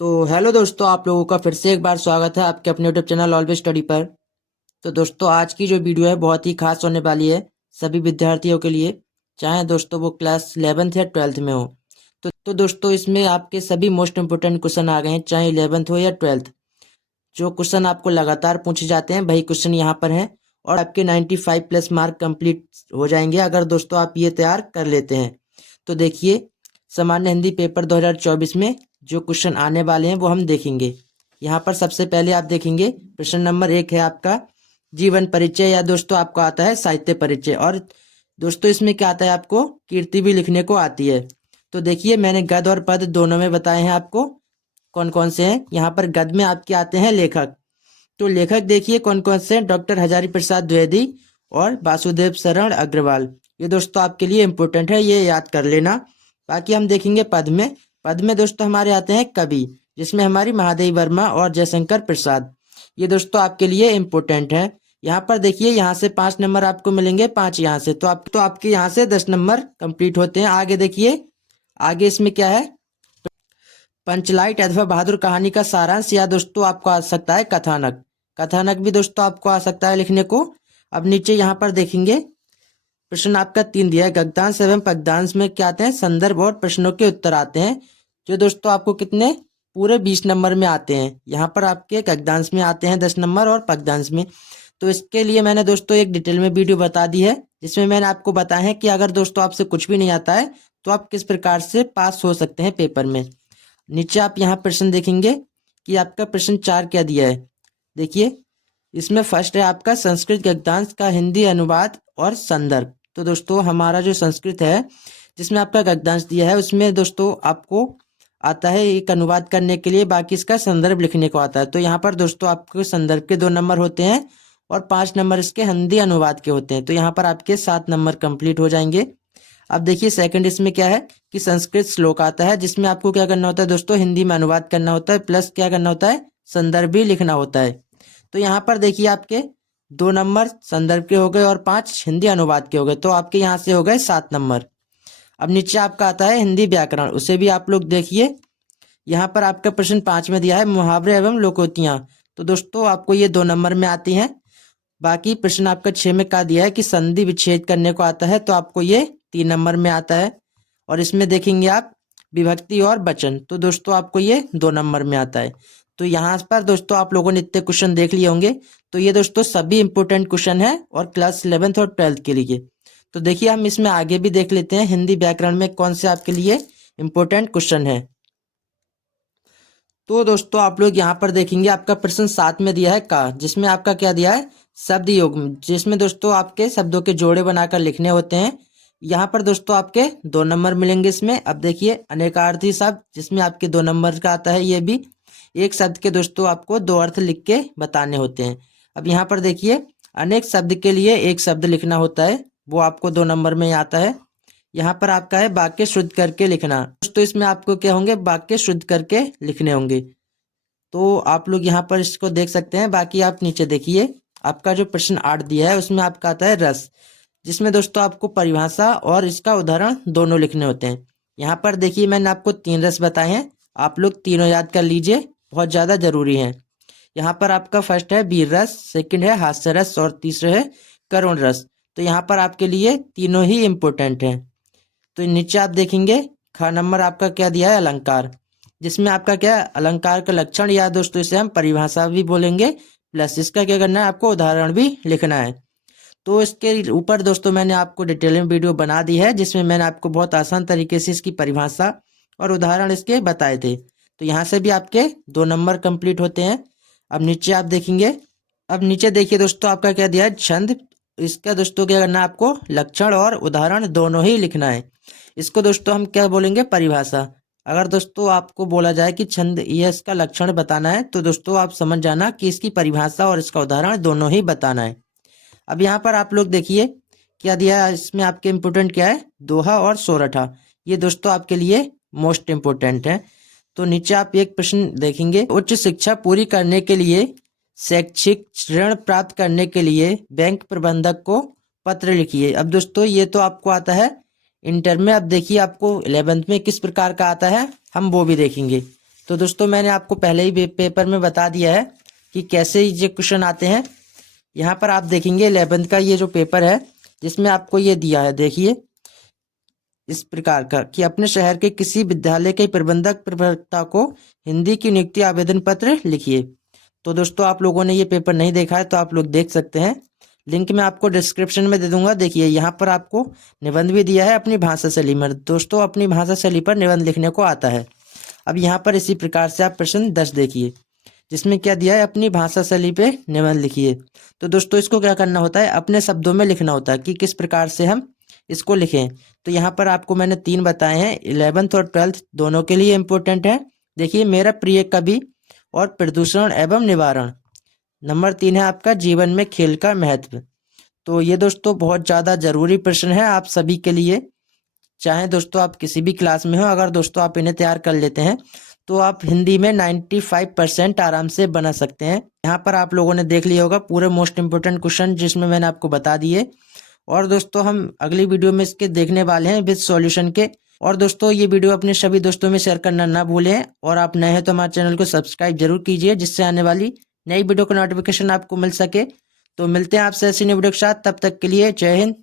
तो हेलो दोस्तों, आप लोगों का फिर से एक बार स्वागत है आपके अपने यूट्यूब चैनल ऑलवेज स्टडी पर। तो दोस्तों, आज की जो वीडियो है बहुत ही खास होने वाली है सभी विद्यार्थियों के लिए, चाहे दोस्तों वो क्लास 11th या 12th में हो। तो दोस्तों, इसमें आपके सभी मोस्ट इंपोर्टेंट क्वेश्चन आ गए हैं, चाहे 11th हो या 12th। जो क्वेश्चन आपको लगातार पूछे जाते हैं वही क्वेश्चन यहाँ पर हैं, और आपके 95 प्लस मार्क कंप्लीट हो जाएंगे अगर दोस्तों आप ये तैयार कर लेते हैं। तो देखिए, सामान्य हिंदी पेपर 2024 में जो क्वेश्चन आने वाले हैं वो हम देखेंगे। यहाँ पर सबसे पहले आप देखेंगे प्रश्न नंबर 1 है आपका जीवन परिचय, या दोस्तों आपको आता है साहित्य परिचय। और दोस्तों इसमें क्या आता है, आपको कीर्ति भी लिखने को आती है। तो देखिए, मैंने गद्य और पद्य दोनों में बताए हैं आपको कौन कौन से हैं। यहाँ पर गद्य में आपके आते हैं लेखक। तो लेखक देखिए कौन कौन से हैं, डॉक्टर हजारी प्रसाद द्विवेदी और वासुदेव शरण अग्रवाल। ये दोस्तों आपके लिए इम्पोर्टेंट है, ये याद कर लेना। बाकी हम देखेंगे पद में। पद में दोस्तों हमारे आते हैं कवि, जिसमें हमारी महादेवी वर्मा और जयशंकर प्रसाद। ये दोस्तों आपके लिए इम्पोर्टेंट है। यहाँ पर देखिए, यहाँ से 5 नंबर आपको मिलेंगे, 5 यहाँ से, तो आपके यहाँ से 10 नंबर कंप्लीट होते हैं। आगे देखिए, आगे इसमें क्या है, पंचलाइट अथवा बहादुर कहानी का सारांश, या दोस्तों आपको आ सकता है कथानक। कथानक भी दोस्तों आपको आ सकता है लिखने को। अब नीचे यहाँ पर देखेंगे, प्रश्न आपका 3 दिया है, गद्यांश एवं पद्यांश में क्या आते हैं, संदर्भ और प्रश्नों के उत्तर आते हैं, जो दोस्तों आपको कितने पूरे 20 नंबर में आते हैं। यहाँ पर आपके गद्यांश में आते हैं 10 नंबर और पद्यांश में। तो इसके लिए मैंने दोस्तों एक डिटेल में वीडियो बता दी है, जिसमें मैंने आपको बताया है कि अगर दोस्तों आपसे कुछ भी नहीं आता है तो आप किस प्रकार से पास हो सकते हैं पेपर में। नीचे आप यहाँ प्रश्न देखेंगे कि आपका प्रश्न 4 क्या दिया है। देखिए, इसमें फर्स्ट है आपका संस्कृत गद्यांश का हिंदी अनुवाद और संदर्भ। तो दोस्तों हमारा जो संस्कृत है जिसमें आपका गद्यांश दिया है, उसमें दोस्तों आपको आता है एक अनुवाद करने के लिए, बाकी इसका संदर्भ लिखने को आता है। तो यहाँ पर दोस्तों आपके संदर्भ के 2 नंबर होते हैं और 5 नंबर इसके हिंदी अनुवाद के होते हैं। तो यहाँ पर आपके 7 नंबर कंप्लीट हो जाएंगे। अब देखिए सेकंड इसमें क्या है कि संस्कृत श्लोक आता है, जिसमें आपको क्या करना होता है दोस्तों, हिंदी में अनुवाद करना होता है, प्लस क्या करना होता है, संदर्भ भी लिखना होता है। तो यहाँ पर देखिए आपके 2 नंबर संदर्भ के हो गए और 5 हिंदी अनुवाद के हो गए, तो आपके यहाँ से हो गए 7 नंबर। अब नीचे आपका आता है हिंदी व्याकरण, उसे भी आप लोग देखिए। यहाँ पर आपका प्रश्न 5 में दिया है मुहावरे एवं लोकोक्तियाँ। तो दोस्तों आपको ये 2 नंबर में आती हैं। बाकी प्रश्न आपका 6 में क्या दिया है कि संधि विच्छेद करने को आता है, तो आपको ये 3 नंबर में आता है। और इसमें देखेंगे आप विभक्ति और वचन, तो दोस्तों आपको ये 2 नंबर में आता है। तो यहाँ पर दोस्तों आप लोगों ने इतने क्वेश्चन देख लिए होंगे। तो ये दोस्तों सभी इंपोर्टेंट क्वेश्चन है और क्लास 11th और 12th के लिए। तो देखिए हम इसमें आगे भी देख लेते हैं हिंदी व्याकरण में कौन से आपके लिए इंपोर्टेंट क्वेश्चन है। तो दोस्तों आप लोग यहाँ पर देखेंगे आपका प्रश्न 7 में दिया है का, जिसमें आपका क्या दिया है, शब्द योग, जिसमें दोस्तों आपके शब्दों के जोड़े बनाकर लिखने होते हैं। यहाँ पर दोस्तों आपके 2 नंबर मिलेंगे इसमें। अब देखिए अनेकार्थी शब्द, जिसमें आपके 2 नंबर का आता है। ये भी एक शब्द के दोस्तों आपको 2 अर्थ लिख के बताने होते हैं। अब यहाँ पर देखिए अनेक शब्द के लिए एक शब्द लिखना होता है, वो आपको 2 नंबर में आता है। यहाँ पर आपका है वाक्य शुद्ध करके लिखना, दोस्तों इसमें आपको क्या होंगे, वाक्य शुद्ध करके लिखने होंगे। तो आप लोग यहाँ पर इसको देख सकते हैं। बाकी आप नीचे देखिए, आपका जो प्रश्न 8 दिया है उसमें आपका आता है रस, जिसमें दोस्तों आपको परिभाषा और इसका उदाहरण दोनों लिखने होते हैं। यहाँ पर देखिए मैंने आपको 3 रस बताए हैं, आप लोग तीनों याद कर लीजिए, बहुत ज़्यादा जरूरी है। यहाँ पर आपका फर्स्ट है वीर रस, सेकंड है हास्य रस और तीसरा है करुण रस। तो यहाँ पर आपके लिए तीनों ही इम्पोर्टेंट हैं। तो नीचे आप देखेंगे ख नंबर आपका क्या दिया है, अलंकार, जिसमें आपका क्या है, अलंकार का लक्षण, या दोस्तों इसे हम परिभाषा भी बोलेंगे, प्लस इसका क्या करना है, आपको उदाहरण भी लिखना है। तो इसके ऊपर दोस्तों मैंने आपको डिटेल में वीडियो बना दी है, जिसमें मैंने आपको बहुत आसान तरीके से इसकी परिभाषा और उदाहरण इसके बताए थे। तो यहाँ से भी आपके 2 नंबर कंप्लीट होते हैं। अब नीचे आप देखेंगे, अब नीचे देखिए दोस्तों आपका क्या दिया है, छंद। इसका दोस्तों क्या करना है, आपको लक्षण और उदाहरण दोनों ही लिखना है। इसको दोस्तों हम क्या बोलेंगे, परिभाषा। अगर दोस्तों आपको बोला जाए कि छंद ये इसका लक्षण बताना है, तो दोस्तों आप समझ जाना कि इसकी परिभाषा और इसका उदाहरण दोनों ही बताना है। अब यहाँ पर आप लोग देखिए क्या दिया है, इसमें आपके इम्पोर्टेंट क्या है, दोहा और सोरठा। ये दोस्तों आपके लिए मोस्ट इम्पोर्टेंट है। तो नीचे आप एक प्रश्न देखेंगे, उच्च शिक्षा पूरी करने के लिए शैक्षिक ऋण प्राप्त करने के लिए बैंक प्रबंधक को पत्र लिखिए। अब दोस्तों ये तो आपको आता है इंटर में। अब देखिए आपको 11th में किस प्रकार का आता है, हम वो भी देखेंगे। तो दोस्तों मैंने आपको पहले ही पेपर में बता दिया है कि कैसे ये क्वेश्चन आते हैं। यहाँ पर आप देखेंगे 11th का ये जो पेपर है जिसमें आपको ये दिया है, देखिए इस प्रकार का कि अपने शहर के किसी विद्यालय के प्रबंधक प्रवक्ता को हिंदी की नियुक्ति आवेदन पत्र लिखिए। तो दोस्तों आप लोगों ने ये पेपर नहीं देखा है तो आप लोग देख सकते हैं, लिंक मैं आपको डिस्क्रिप्शन में दे दूंगा। देखिए यहाँ पर आपको निबंध भी दिया है अपनी भाषा शैली में। दोस्तों अपनी भाषा शैली पर निबंध लिखने को आता है। अब यहाँ पर इसी प्रकार से आप प्रश्न 10 देखिए जिसमें क्या दिया है, अपनी भाषा शैली पे निबंध लिखिए। तो दोस्तों इसको क्या करना होता है, अपने शब्दों में लिखना होता है कि किस प्रकार से हम इसको लिखें। तो यहाँ पर आपको मैंने 3 बताए हैं, 11th और 12th दोनों के लिए इम्पोर्टेंट है। देखिए मेरा प्रिय कवि और प्रदूषण एवं निवारण। नंबर 3 है आपका जीवन में खेल का महत्व। तो ये दोस्तों बहुत ज़्यादा जरूरी प्रश्न है आप सभी के लिए, चाहे दोस्तों आप किसी भी क्लास में हो। अगर दोस्तों आप इन्हें तैयार कर लेते हैं तो आप हिंदी में 95% आराम से बना सकते हैं। यहाँ पर आप लोगों ने देख लिया होगा पूरे मोस्ट इंपोर्टेंट क्वेश्चन जिसमें मैंने आपको बता दिए। और दोस्तों हम अगली वीडियो में इसके देखने वाले हैं विद सॉल्यूशन के। और दोस्तों ये वीडियो अपने सभी दोस्तों में शेयर करना ना भूलें, और आप नए हैं तो हमारे चैनल को सब्सक्राइब जरूर कीजिए जिससे आने वाली नई वीडियो का नोटिफिकेशन आपको मिल सके। तो मिलते हैं आपसे ऐसी नई वीडियो के साथ, तब तक के लिए जय हिंद,